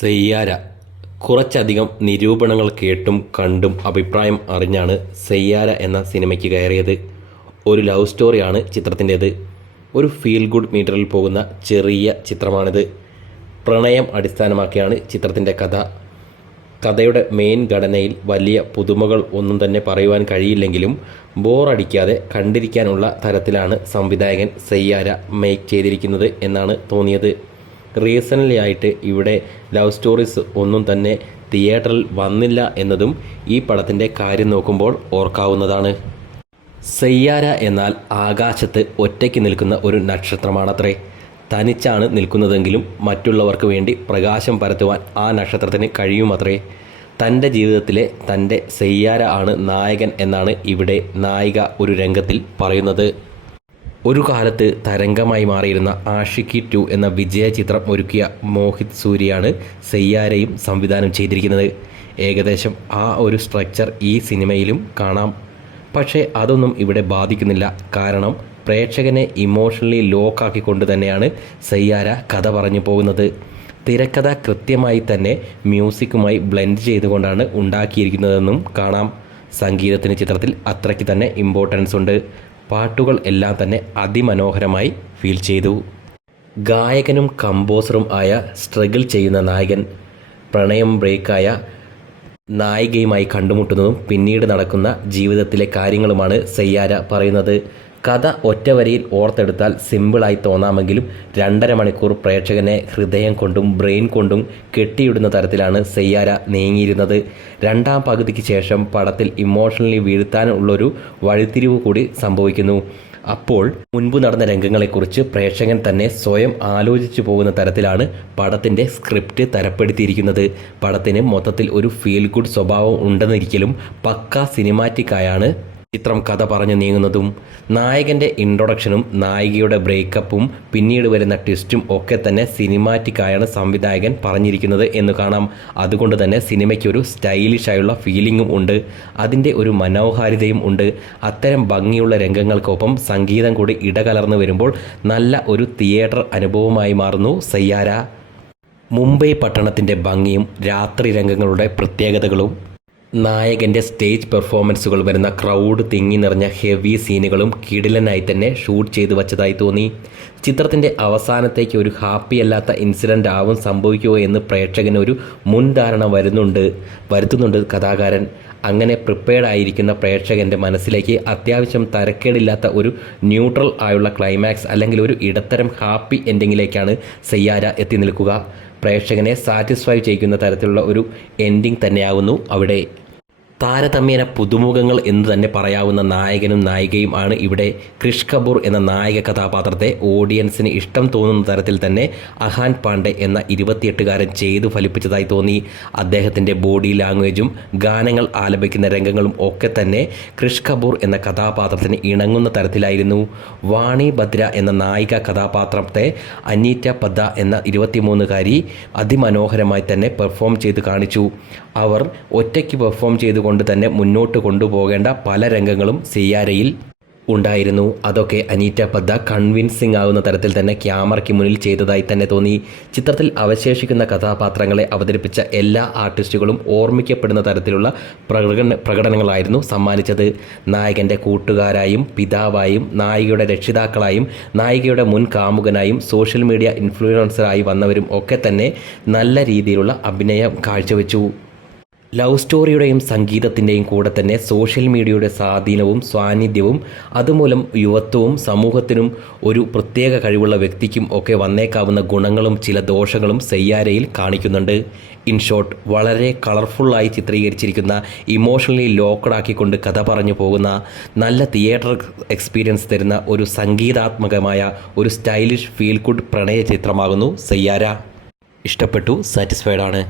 സെയ്യാര കുറച്ചധികം നിരൂപണങ്ങൾ കേട്ടും കണ്ടും അഭിപ്രായം അറിഞ്ഞാണ് സെയ്യാര എന്ന സിനിമയ്ക്ക് കയറിയത്. ഒരു ലവ് സ്റ്റോറിയാണ് ചിത്രത്തിൻ്റേത്. ഒരു ഫീൽ ഗുഡ് മീറ്ററിൽ പോകുന്ന ചെറിയ ചിത്രമാണിത്. പ്രണയം അടിസ്ഥാനമാക്കിയാണ് ചിത്രത്തിൻ്റെ കഥ. കഥയുടെ മെയിൻ ഘടനയിൽ വലിയ പുതുമകൾ ഒന്നും തന്നെ പറയുവാൻ കഴിയില്ലെങ്കിലും ബോറടിക്കാതെ കണ്ടിരിക്കാനുള്ള തരത്തിലാണ് സംവിധായകൻ സെയ്യാര മേക്ക് ചെയ്തിരിക്കുന്നത് എന്നാണ് തോന്നിയത്. റീസൺലി ആയിട്ട് ഇവിടെ ലവ് സ്റ്റോറീസ് ഒന്നും തന്നെ തിയേറ്ററിൽ വന്നില്ല എന്നതും ഈ പടത്തിൻ്റെ കാര്യം നോക്കുമ്പോൾ ഓർക്കാവുന്നതാണ്. സെയ്യാര എന്നാൽ ആകാശത്ത് ഒറ്റയ്ക്ക് നിൽക്കുന്ന ഒരു നക്ഷത്രമാണത്രേ. തനിച്ചാണ് നിൽക്കുന്നതെങ്കിലും മറ്റുള്ളവർക്ക് വേണ്ടി പ്രകാശം പരത്തുവാൻ ആ നക്ഷത്രത്തിന് കഴിയുമത്രേ. തൻ്റെ ജീവിതത്തിലെ തൻ്റെ സെയ്യാര ആണ് നായകൻ എന്നാണ് ഇവിടെ നായിക ഒരു രംഗത്തിൽ പറയുന്നത്. ഒരു കാലത്ത് തരംഗമായി മാറിയിരുന്ന ആഷിക്കി 2 എന്ന വിജയ ചിത്രം ഒരുക്കിയ മോഹിത് സൂരിയാണ് സെയ്യാരയും സംവിധാനം ചെയ്തിരിക്കുന്നത്. ഏകദേശം ആ ഒരു സ്ട്രക്ചർ ഈ സിനിമയിലും കാണാം. പക്ഷേ അതൊന്നും ഇവിടെ ബാധിക്കുന്നില്ല. കാരണം പ്രേക്ഷകനെ ഇമോഷണലി ലോക്കാക്കിക്കൊണ്ട് തന്നെയാണ് സെയ്യാര കഥ പറഞ്ഞു പോകുന്നത്. തിരക്കഥ കൃത്യമായി തന്നെ മ്യൂസിക്കുമായി ബ്ലെൻഡ് ചെയ്തുകൊണ്ടാണ് ഉണ്ടാക്കിയിരിക്കുന്നതെന്നും കാണാം. സംഗീതത്തിന് ചിത്രത്തിൽ അത്രയ്ക്ക് തന്നെ ഇമ്പോർട്ടൻസ് ഉണ്ട്. പാട്ടുകൾ എല്ലാം തന്നെ അതിമനോഹരമായി ഫീൽ ചെയ്തു. ഗായകനും കമ്പോസറും ആയ സ്ട്രഗിൾ ചെയ്യുന്ന നായകൻ പ്രണയം ബ്രേക്കായ നായികയുമായി കണ്ടുമുട്ടുന്നതും പിന്നീട് നടക്കുന്ന ജീവിതത്തിലെ കാര്യങ്ങളുമാണ് സെയ്യാര പറയുന്നത്. കഥ ഒറ്റ വരിയിൽ ഓർത്തെടുത്താൽ സിമ്പിളായി തോന്നാമെങ്കിലും 2.5 മണിക്കൂർ പ്രേക്ഷകനെ ഹൃദയം കൊണ്ടും ബ്രെയിൻ കൊണ്ടും കെട്ടിയിടുന്ന തരത്തിലാണ് സെയ്യാര നീങ്ങിയിരുന്നത്. രണ്ടാം പകുതിക്ക് ശേഷം പടത്തിൽ ഇമോഷണലി വീഴ്ത്താനുള്ളൊരു വഴിത്തിരിവ് കൂടി സംഭവിക്കുന്നു. അപ്പോൾ മുൻപ് നടന്ന രംഗങ്ങളെക്കുറിച്ച് പ്രേക്ഷകൻ തന്നെ സ്വയം ആലോചിച്ചു പോകുന്ന തരത്തിലാണ് പടത്തിൻ്റെ സ്ക്രിപ്റ്റ് തരപ്പെടുത്തിയിരിക്കുന്നത്. പടത്തിന് മൊത്തത്തിൽ ഒരു ഫീൽ ഗുഡ് സ്വഭാവം ഉണ്ടെന്നിരിക്കലും പക്ക സിനിമാറ്റിക്കായാണ് ചിത്രം കഥ പറഞ്ഞു നീങ്ങുന്നതും. നായകൻ്റെ ഇൻട്രൊഡക്ഷനും നായികയുടെ ബ്രേക്കപ്പും പിന്നീട് വരുന്ന ട്വിസ്റ്റും ഒക്കെ തന്നെ സിനിമാറ്റിക്കായാണ് സംവിധായകൻ പറഞ്ഞിരിക്കുന്നത് എന്ന് കാണാം. അതുകൊണ്ട് തന്നെ സിനിമയ്ക്കൊരു സ്റ്റൈലിഷായുള്ള ഫീലിംഗും ഉണ്ട്. അതിൻ്റെ ഒരു മനോഹാരിതയും ഉണ്ട്. അത്തരം ഭംഗിയുള്ള രംഗങ്ങൾക്കൊപ്പം സംഗീതം കൂടി ഇടകലർന്നു വരുമ്പോൾ നല്ല ഒരു തിയേറ്റർ അനുഭവമായി മാറുന്നു സെയ്യാര. മുംബൈ പട്ടണത്തിൻ്റെ ഭംഗിയും രാത്രി രംഗങ്ങളുടെ പ്രത്യേകതകളും നായകൻ്റെ സ്റ്റേജ് പെർഫോമൻസുകൾ വരുന്ന ക്രൗഡ് തിങ്ങി നിറഞ്ഞ ഹെവി സീനുകളും കിടിലനായി തന്നെ ഷൂട്ട് ചെയ്തു വച്ചതായി തോന്നി. ചിത്രത്തിൻ്റെ അവസാനത്തേക്ക് ഒരു ഹാപ്പി അല്ലാത്ത ഇൻസിഡൻ്റ് ആവും സംഭവിക്കുമോ എന്ന് പ്രേക്ഷകന് ഒരു മുൻധാരണ വരുത്തുന്നുണ്ട് കഥാകാരൻ. അങ്ങനെ പ്രിപ്പയർഡ് ആയിരിക്കുന്ന പ്രേക്ഷകൻ്റെ മനസ്സിലേക്ക് അത്യാവശ്യം തരക്കേടില്ലാത്ത ഒരു ന്യൂട്രൽ ആയുള്ള ക്ലൈമാക്സ് അല്ലെങ്കിൽ ഒരു ഇടത്തരം ഹാപ്പി എൻഡിങ്ങിലേക്കാണ് സെയ്യാര എത്തി നിൽക്കുക. പ്രേക്ഷകനെ സാറ്റിസ്ഫൈ ചെയ്യിക്കുന്ന തരത്തിലുള്ള ഒരു എൻഡിങ് തന്നെയാവുന്നു അവിടെ. താരതമ്യേന പുതുമുഖങ്ങൾ എന്ന് തന്നെ പറയാവുന്ന നായകനും നായികയും ആണ് ഇവിടെ. ക്രിഷ് കപൂർ എന്ന നായക കഥാപാത്രത്തെ ഓഡിയൻസിന് ഇഷ്ടം തോന്നുന്ന തരത്തിൽ തന്നെ അഹാൻ പാണ്ഡെ എന്ന 28-കാരൻ ചെയ്തു ഫലിപ്പിച്ചതായി തോന്നി. അദ്ദേഹത്തിൻ്റെ ബോഡി ലാംഗ്വേജും ഗാനങ്ങൾ ആലപിക്കുന്ന രംഗങ്ങളും ഒക്കെ തന്നെ ക്രിഷ് കപൂർ എന്ന കഥാപാത്രത്തിന് ഇണങ്ങുന്ന തരത്തിലായിരുന്നു. വാണി ഭദ്ര എന്ന നായിക കഥാപാത്രത്തെ അനീറ്റ പദ്ദ എന്ന 23-കാരി അതിമനോഹരമായി തന്നെ പെർഫോം ചെയ്ത് കാണിച്ചു. അവർ ഒറ്റയ്ക്ക് പെർഫോം ചെയ്തുകൊണ്ട് തന്നെ മുന്നോട്ട് കൊണ്ടുപോകേണ്ട പല രംഗങ്ങളും സെയ്യാരയിൽ ഉണ്ടായിരുന്നു. അതൊക്കെ അനീറ്റ പദ്ദ കൺവിൻസിംഗ് ആകുന്ന തരത്തിൽ തന്നെ ക്യാമറയ്ക്ക് മുന്നിൽ ചെയ്തതായി തന്നെ തോന്നി. ചിത്രത്തിൽ അവശേഷിക്കുന്ന കഥാപാത്രങ്ങളെ അവതരിപ്പിച്ച എല്ലാ ആർട്ടിസ്റ്റുകളും ഓർമ്മിക്കപ്പെടുന്ന തരത്തിലുള്ള പ്രകടനങ്ങളായിരുന്നു സമ്മാനിച്ചത്. നായകൻ്റെ കൂട്ടുകാരായും പിതാവായും നായികയുടെ രക്ഷിതാക്കളായും നായികയുടെ മുൻ കാമുകനായും സോഷ്യൽ മീഡിയ ഇൻഫ്ലുവൻസറായി വന്നവരും ഒക്കെ തന്നെ നല്ല രീതിയിലുള്ള അഭിനയം കാഴ്ചവെച്ചു. ലവ് സ്റ്റോറിയുടെയും സംഗീതത്തിൻ്റെയും കൂടെ തന്നെ സോഷ്യൽ മീഡിയയുടെ സ്വാധീനവും സാന്നിധ്യവും അതുമൂലം യുവത്വവും സമൂഹത്തിനും ഒരു പ്രത്യേക കഴിവുള്ള വ്യക്തിക്കും ഒക്കെ വന്നേക്കാവുന്ന ഗുണങ്ങളും ചില ദോഷങ്ങളും സെയ്യാരയിൽ കാണിക്കുന്നുണ്ട്. ഇൻ ഷോർട്ട്, വളരെ കളർഫുള്ളായി ചിത്രീകരിച്ചിരിക്കുന്ന ഇമോഷണലി ലോക്കഡാക്കിക്കൊണ്ട് കഥ പറഞ്ഞു പോകുന്ന നല്ല തിയേറ്റർ എക്സ്പീരിയൻസ് തരുന്ന ഒരു സംഗീതാത്മകമായ ഒരു സ്റ്റൈലിഷ് ഫീൽ ഗുഡ് പ്രണയ ചിത്രമാകുന്നു സെയ്യാര. ഇഷ്ടപ്പെട്ടു, സാറ്റിസ്ഫൈഡ് ആണ്.